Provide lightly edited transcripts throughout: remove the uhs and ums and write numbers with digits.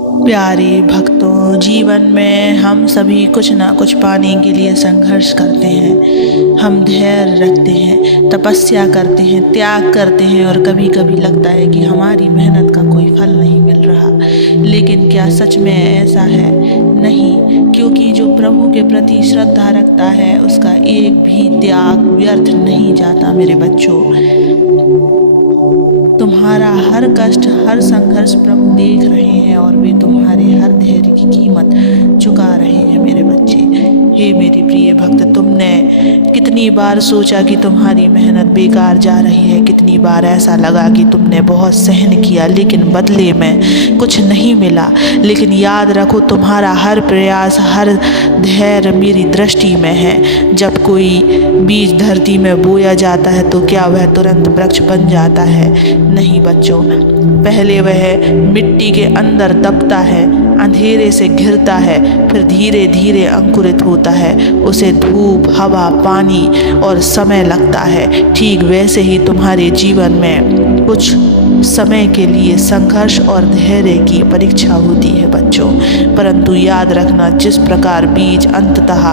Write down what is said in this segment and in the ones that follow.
प्यारे भक्तों, जीवन में हम सभी कुछ ना कुछ पाने के लिए संघर्ष करते हैं। हम धैर्य रखते हैं, तपस्या करते हैं, त्याग करते हैं और कभी कभी लगता है कि हमारी मेहनत का कोई फल नहीं मिल रहा। लेकिन क्या सच में ऐसा है? नहीं, क्योंकि जो प्रभु के प्रति श्रद्धा रखता है उसका एक भी त्याग व्यर्थ नहीं जाता। मेरे बच्चों, तुम्हारा हर कष्ट, हर संघर्ष प्रभु देख रहे हैं और वे तुम्हारे हर धैर्य की कीमत चुका रहे हैं। मेरे बच्चे, हे मेरी प्रिय भक्त, तुमने कितनी बार सोचा कि तुम्हारी मेहनत बेकार जा रही है? कितनी बार ऐसा लगा कि तुमने बहुत सहन किया लेकिन बदले में कुछ नहीं मिला? लेकिन याद रखो, तुम्हारा हर प्रयास, हर धैर्य मेरी दृष्टि में है। जब कोई बीज धरती में बोया जाता है तो क्या वह तुरंत वृक्ष बन जाता है? नहीं बच्चों, पहले वह मिट्टी के अंदर दबता है, अंधेरे से घिरता है, फिर धीरे धीरे अंकुरित होता है। उसे धूप, हवा, पानी और समय लगता है। ठीक वैसे ही तुम्हारे जीवन में कुछ समय के लिए संघर्ष और धैर्य की परीक्षा होती है बच्चों। परंतु याद रखना, जिस प्रकार बीज अंततः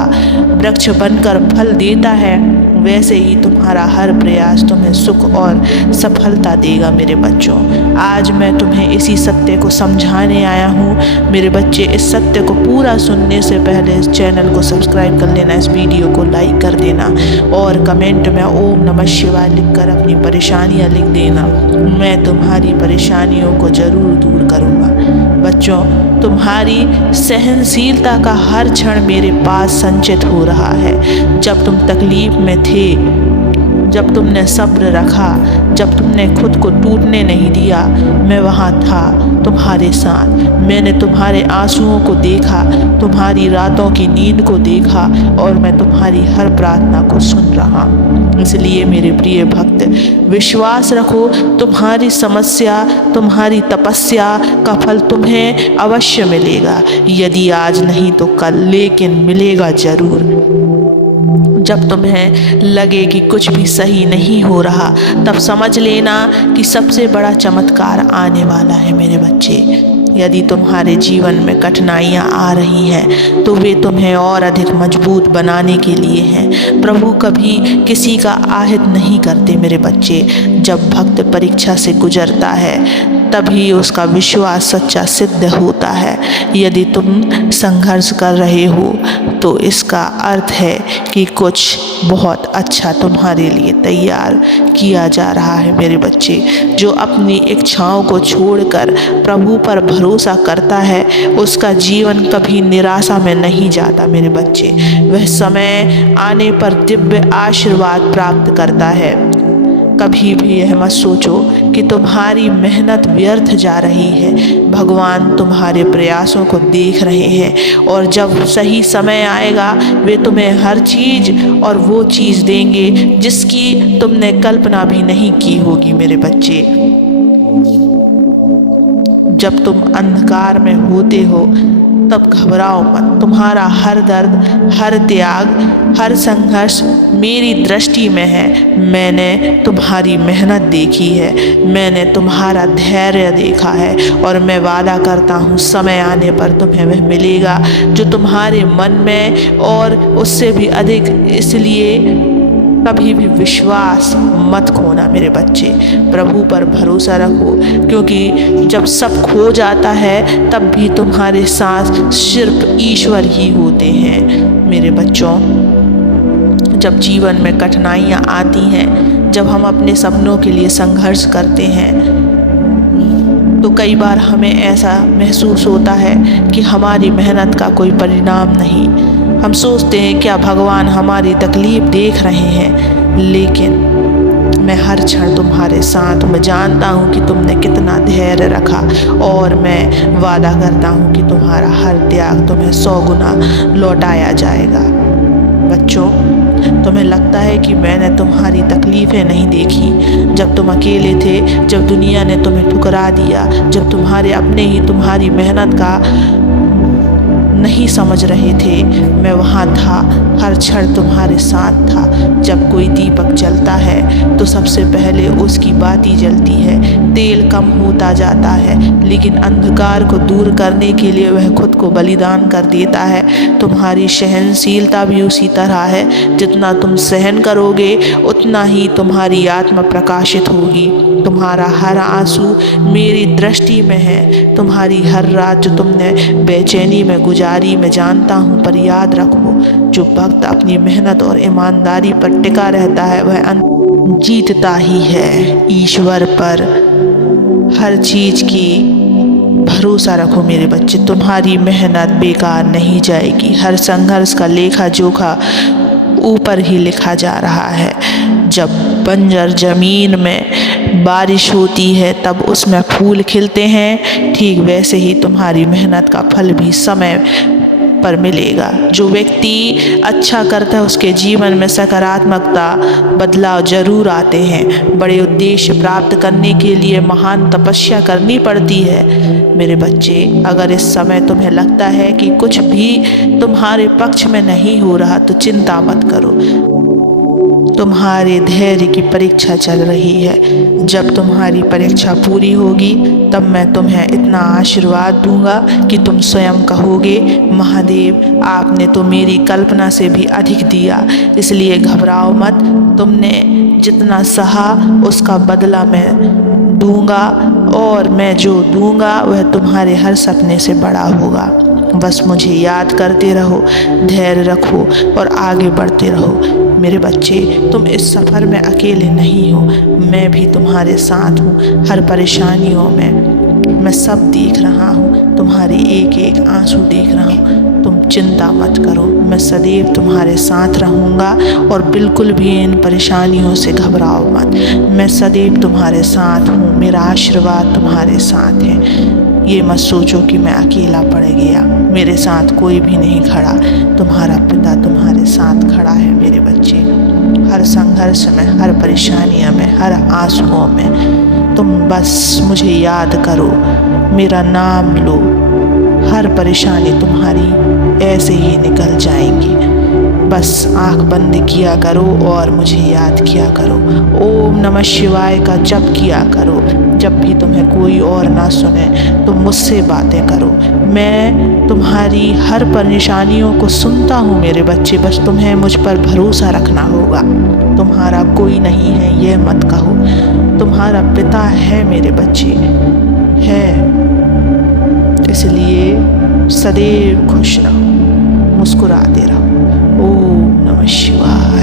वृक्ष बनकर फल देता है, वैसे ही तुम्हारा हर प्रयास तुम्हें सुख और सफलता देगा। मेरे बच्चों, आज मैं तुम्हें इसी सत्य को समझाने आया हूँ। मेरे बच्चे, इस सत्य को पूरा सुनने से पहले इस चैनल को सब्सक्राइब कर लेना, इस वीडियो को लाइक कर देना और कमेंट में ओम नमः शिवाय लिखकर अपनी परेशानियाँ लिख देना। मैं तुम्हारी परेशानियों को जरूर दूर करूँगा। बच्चों, तुम्हारी सहनशीलता का हर क्षण मेरे पास संचित हो रहा है। जब तुम तकलीफ में थे, जब तुमने सब्र रखा, जब तुमने खुद को टूटने नहीं दिया, मैं वहाँ था तुम्हारे साथ। मैंने तुम्हारे आंसुओं को देखा, तुम्हारी रातों की नींद को देखा और मैं तुम्हारी हर प्रार्थना को सुन रहा हूँ। इसलिए मेरे प्रिय भक्त, विश्वास रखो, तुम्हारी समस्या, तुम्हारी तपस्या का फल तुम्हें अवश्य मिलेगा। यदि आज नहीं तो कल, लेकिन मिलेगा जरूर। जब तुम्हें लगे कि कुछ भी सही नहीं हो रहा, तब समझ लेना कि सबसे बड़ा चमत्कार आने वाला है। मेरे बच्चे, यदि तुम्हारे जीवन में कठिनाइयाँ आ रही हैं तो वे तुम्हें और अधिक मजबूत बनाने के लिए हैं। प्रभु कभी किसी का आहित नहीं करते। मेरे बच्चे, जब भक्त परीक्षा से गुजरता है तभी उसका विश्वास सच्चा सिद्ध होता है। यदि तुम संघर्ष कर रहे हो तो इसका अर्थ है कि कुछ बहुत अच्छा तुम्हारे लिए तैयार किया जा रहा है। मेरे बच्चे, जो अपनी इच्छाओं को छोड़कर प्रभु पर भरोसा करता है उसका जीवन कभी निराशा में नहीं जाता। मेरे बच्चे, वह समय आने पर दिव्य आशीर्वाद प्राप्त करता है। कभी भी यह मत सोचो कि तुम्हारी मेहनत व्यर्थ जा रही है। भगवान तुम्हारे प्रयासों को देख रहे हैं और जब सही समय आएगा वे तुम्हें हर चीज़ और वो चीज़ देंगे जिसकी तुमने कल्पना भी नहीं की होगी। मेरे बच्चे, जब तुम अंधकार में होते हो तब घबराओ मत। तुम्हारा हर दर्द, हर त्याग, हर संघर्ष मेरी दृष्टि में है। मैंने तुम्हारी मेहनत देखी है, मैंने तुम्हारा धैर्य देखा है और मैं वादा करता हूँ समय आने पर तुम्हें वह मिलेगा जो तुम्हारे मन में और उससे भी अधिक। इसलिए कभी भी विश्वास मत खोना। मेरे बच्चे, प्रभु पर भरोसा रखो, क्योंकि जब सब खो जाता है तब भी तुम्हारे साथ सिर्फ ईश्वर ही होते हैं। मेरे बच्चों, जब जीवन में कठिनाइयाँ आती हैं, जब हम अपने सपनों के लिए संघर्ष करते हैं तो कई बार हमें ऐसा महसूस होता है कि हमारी मेहनत का कोई परिणाम नहीं। हम सोचते हैं क्या भगवान हमारी तकलीफ देख रहे हैं? लेकिन मैं हर क्षण तुम्हारे साथ हूँ। मैं जानता हूँ कि तुमने कितना धैर्य रखा और मैं वादा करता हूँ कि तुम्हारा हर त्याग तुम्हें 100 गुना लौटाया जाएगा। बच्चों, तुम्हें लगता है कि मैंने तुम्हारी तकलीफ़ें नहीं देखी। जब तुम अकेले थे, जब दुनिया ने तुम्हें ठुकरा दिया, जब तुम्हारे अपने ही तुम्हारी मेहनत का नहीं समझ रहे थे, मैं वहाँ था हर क्षण तुम्हारे साथ था। जब कोई दीपक जलता है तो सबसे पहले उसकी बाती जलती है। तेल कम होता जाता है, लेकिन अंधकार को दूर करने के लिए वह खुद को बलिदान कर देता है। तुम्हारी सहनशीलता भी उसी तरह है। जितना तुम सहन करोगे उतना ही तुम्हारी आत्मा प्रकाशित होगी। तुम्हारा हर आंसू मेरी दृष्टि में है। तुम्हारी हर रात जो तुमने बेचैनी में गुजारी मैं जानता हूँ, पर याद रखो, जो भक्त अपनी मेहनत और ईमानदारी पर टिका रहता है वह जीतता ही है। ईश्वर पर हर चीज की भरोसा रखो मेरे बच्चे। तुम्हारी मेहनत बेकार नहीं जाएगी। हर संघर्ष का लेखा जोखा ऊपर ही लिखा जा रहा है। जब बंजर जमीन में बारिश होती है तब उसमें फूल खिलते हैं, ठीक वैसे ही तुम्हारी मेहनत का फल भी समय पर मिलेगा। जो व्यक्ति अच्छा करता है उसके जीवन में सकारात्मकता बदलाव जरूर आते हैं। बड़े उद्देश्य प्राप्त करने के लिए महान तपस्या करनी पड़ती है। मेरे बच्चे, अगर इस समय तुम्हें लगता है कि कुछ भी तुम्हारे पक्ष में नहीं हो रहा तो चिंता मत करो। तुम्हारे धैर्य की परीक्षा चल रही है। जब तुम्हारी परीक्षा पूरी होगी तब मैं तुम्हें इतना आशीर्वाद दूंगा कि तुम स्वयं कहोगे, महादेव आपने तो मेरी कल्पना से भी अधिक दिया, इसलिए घबराओ मत। तुमने जितना सहा उसका बदला मैं दूंगा, और मैं जो दूंगा वह तुम्हारे हर सपने से बड़ा होगा। बस मुझे याद करते रहो, धैर्य रखो और आगे बढ़ते रहो। मेरे बच्चे, तुम इस सफ़र में अकेले नहीं हो। मैं भी तुम्हारे साथ हूँ। हर परेशानियों में मैं सब देख रहा हूँ, तुम्हारी एक एक आंसू देख रहा हूँ। तुम चिंता मत करो, मैं सदैव तुम्हारे साथ रहूँगा और बिल्कुल भी इन परेशानियों से घबराओ मत। मैं सदैव तुम्हारे साथ हूँ, मेरा आशीर्वाद तुम्हारे साथ है। ये मत सोचो कि मैं अकेला पड़ गया, मेरे साथ कोई भी नहीं खड़ा। तुम्हारा पिता तुम्हारे साथ खड़ा है मेरे बच्चे। हर संघर्ष में, हर परेशानियों में, हर आंसुओं में तुम बस मुझे याद करो, मेरा नाम लो। हर परेशानी तुम्हारी ऐसे ही निकल जाएंगी। बस आँख बंद किया करो और मुझे याद किया करो। ओम नमः शिवाय का जप किया करो। जब भी तुम्हें कोई और ना सुने तो मुझसे बातें करो। मैं तुम्हारी हर परेशानियों को सुनता हूँ मेरे बच्चे। बस तुम्हें मुझ पर भरोसा रखना होगा। तुम्हारा कोई नहीं है यह मत कहो। तुम्हारा पिता है मेरे बच्चे, है। इसलिए सदैव खुश रहो, मुस्कुराते रहो। ओम नमः शिवाय।